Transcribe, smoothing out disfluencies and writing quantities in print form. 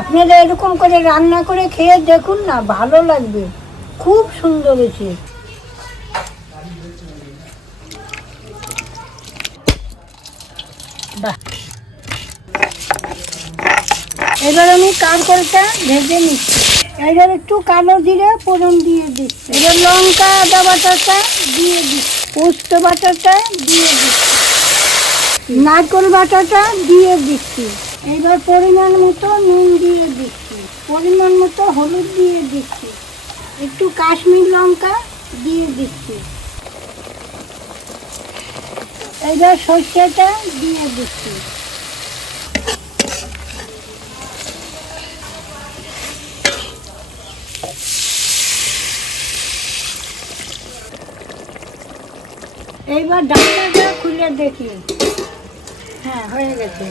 আপনারা এরকম করে রান্না করে খেয়ে দেখুন না, ভালো লাগবে, খুব সুন্দর হয়েছে। বাহ, এবার আমি কাঁকরোলটা ভেজে নিচ্ছি। এবার একটু কালো জিরে ফোড়ন দিয়ে দিচ্ছি। এবার লঙ্কা আদা বাটাটা দিয়ে দিচ্ছি, পোস্ত বাটাটা দিয়ে দিচ্ছি, নারকেল বাটাটা দিয়ে দিচ্ছি। এবার পরিমাণ মতো নুন দিয়ে দিচ্ছি, পরিমাণ মতো হলুদ দিয়ে দিচ্ছি, একটু কাশ্মীর লঙ্কা দিয়ে দিচ্ছি। এবার সর্ষেটা দিয়ে দিচ্ছি। এইবার ঢাকনাটা খুলে দেখি। হ্যাঁ, হয়ে গেছে।